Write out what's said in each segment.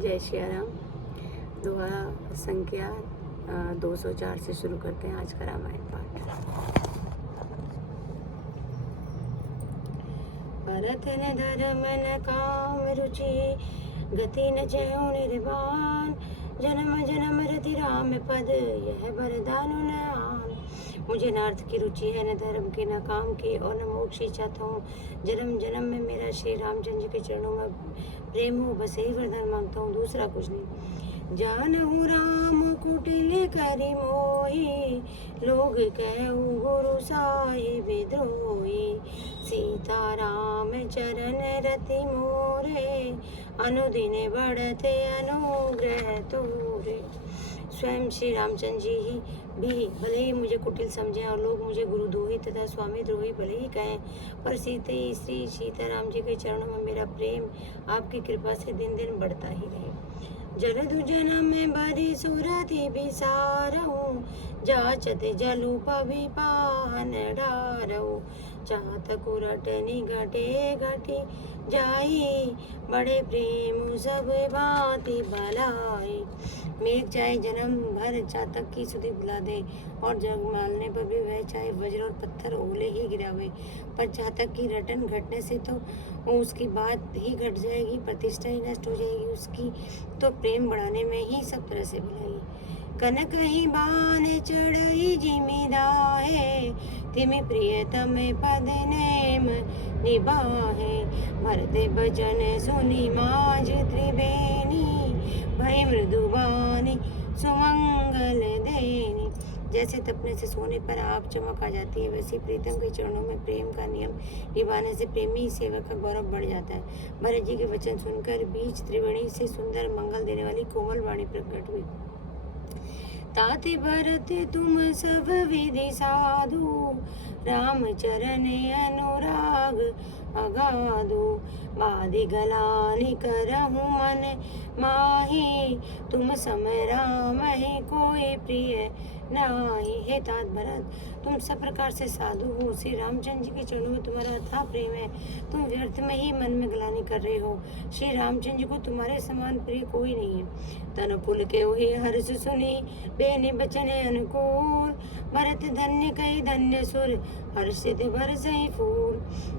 जय श्री राम। दोहा संख्या 204 से शुरू करते हैं आज का रामायण पाठ। भरत न धर्म न काम रुचि, गति न जयो निर्वाण। जन्म जन्म रति राम पद, यह वरदान न आन। मुझे न अर्थ की रुचि है, न धर्म की, न काम की, और न मोक्ष चाहता हूँ। जन्म जन्म में मेरा श्री रामचंद्र के चरणों में प्रेम हो, बस यही वरदान मांगता हूँ, दूसरा कुछ नहीं। जानहु राम कुटिल करि मोहि, लोग कहु गुरु साहिब द्रोही। सीता राम चरण रति मोरे, अनुदिन बढ़ते अनुग्रह तोरे। स्वयं श्री रामचंद्र जी ही भी भले ही मुझे कुटिल समझें और लोग मुझे गुरुद्रोही तथा स्वामी द्रोही भले ही कहें, पर श्री सीताराम जी के चरणों में मेरा प्रेम आपकी कृपा से दिन दिन बढ़ता ही रहे। जलधु जन्म भरी सुरति बिसारहूँ, जाचत जलु पवि पाहन डारहूँ। चाहत कुरट निगटे घटी जाई, बड़े प्रेम सब भांति भलाई। मेघ चाहे जन्म भर चातक की सुधि बुला दे, और जग मालने पर भी वह चाहे वज्र और पत्थर ओले ही गिरावे, पर चातक की रटन घटने से तो उसकी बात ही घट जाएगी, प्रतिष्ठा ही नष्ट हो जाएगी उसकी, तो प्रेम बढ़ाने में ही सब तरह से भलाई। कनक ही बान चढ़ई जिमिदाहे, तिमि प्रियतम पद नेम निबाहे। भरते बचन सुनि माज त्रिवेणी, भई मृदुबानी सुमंगल देनी। जैसे तपने से सोने पर आप चमक आ जाती है, वैसे प्रीतम के चरणों में प्रेम का नियम निभाने से प्रेमी सेवक का गौरव बढ़ जाता है। भरत जी के वचन सुनकर बीच त्रिवेणी से सुंदर मंगल देने वाली कोमल वाणी प्रकट हुई। ताति भरत तुम सब विधि साधु, राम चरण अनुराग अगाधु। बाधि गलानि करहु मन माही, तुम समय राम ही कोई प्रिय नाही। हे तात भरत, तुम सब प्रकार से साधु हो, श्री रामचंद्र जी के चरणों में तुम्हारा अथाह प्रेम है, तुम व्यर्थ में ही मन में ग्लानि कर रहे हो। श्री रामचंद्र जी को तुम्हारे समान प्रिय कोई नहीं है। तन पुल के हुए हर्ष सुनी, बेनि बचन अनुकूल। भरत धन्य कई धन्य सुर, हर्षित बरसई फूल।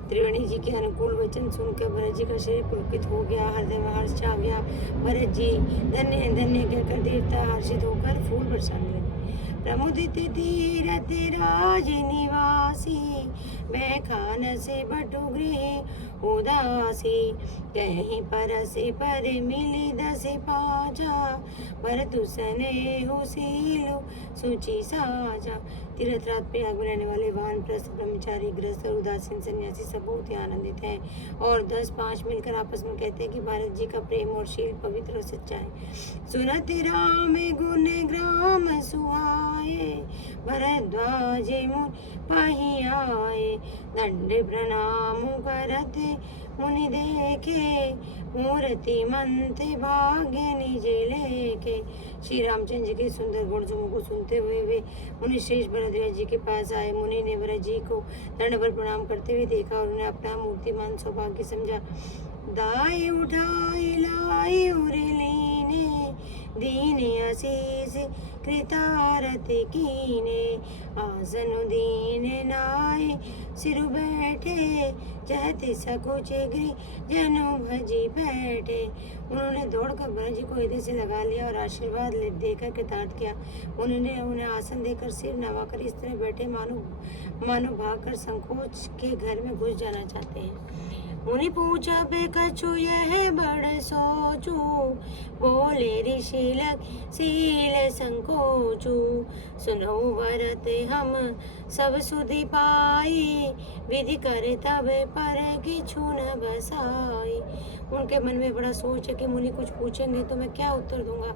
त्रिवेणी जी के अनुकूल वचन सुनकर भरत जी का शरीर पुलकित हो गया, हृदय में हर्ष छा गया। भरत जी धन्य धन्य कहकर देवता हर्षित होकर फूल बरसाने लगे। प्रमुदित तीरथ राज निवासी, बैखान से बटु गृह उदासी। कहीं परसि पर मिली दस पाजा, भरतु स्नेहु सीलु सुचि साजा। तीर्थ रात पे आग बनाने वाले वानप्रस्थ ब्रह्मचारी गृहस्थ और उदासीन सन्यासी सब बहुत ही आनंदित हैं, और 10-5 मिलकर आपस में कहते हैं कि भारत जी का प्रेम और शील पवित्र और सच्चा है। सुनत राम गुण ग्राम सुहाए, भरद्वाज मुनि पहि आए। दंड प्रणाम करत मुनि देखे, मूर्ति मंत्र भाग्य निज लेके। श्री रामचंद्र जी के सुंदर गुण को सुनते हुए वे मुनि श्रेष्ठ भरद्वाज जी के पास आए। मुनि ने भरत जी को दंडवत प्रणाम करते हुए देखा और उन्हें अपना मूर्तिमान सौभाग्य समझा। दाई उठाई लाई उर लीने, दीने आशीष कृतारति कीने। आसन दीन नाय सिर बैठे, जहति सकुच गृह जनु भजी बैठे। उन्होंने दौड़कर भरत जी को हृदय से लगा लिया और आशीर्वाद देकर कृतार्थ किया। उन्होंने उन्हें आसन देकर सिर नवाकर इस तरह बैठे मानो भागकर संकोच के घर में घुस जाना चाहते हैं। मुनि पूछा बे कछु यह बड़ सोचू, बोले ऋषि लग सील संकोचू। सुनो भरत हम सब सुधि पाई, विधि करे तब पर किछु न बसाई। उनके मन में बड़ा सोच है कि मुनि कुछ पूछेंगे तो मैं क्या उत्तर दूंगा।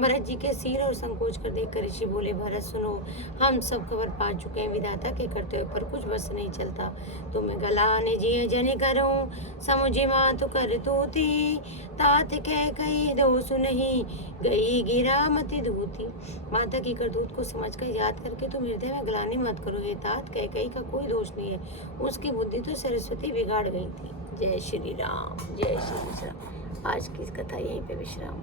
भरत जी के सील और संकोच कर देखकर ऋषि बोले, भरत सुनो, हम सब खबर पा चुके हैं, विधाता के करते हुए पर कुछ बस नहीं चलता। तुम्हें गलाने जिये जन करूं, समुझी मातु कर तूती। तात कह कही दोष नहीं, गई गिरा मति धूती। माता की करतूत को समझकर याद करके तुम हृदय में ग्लानि मत करो। हे तात कह कही का कोई दोष नहीं है, उसकी बुद्धि तो सरस्वती बिगाड़ गई थी। जय श्री राम, जय श्री राम। आज की कथा यहीं पे विश्राम।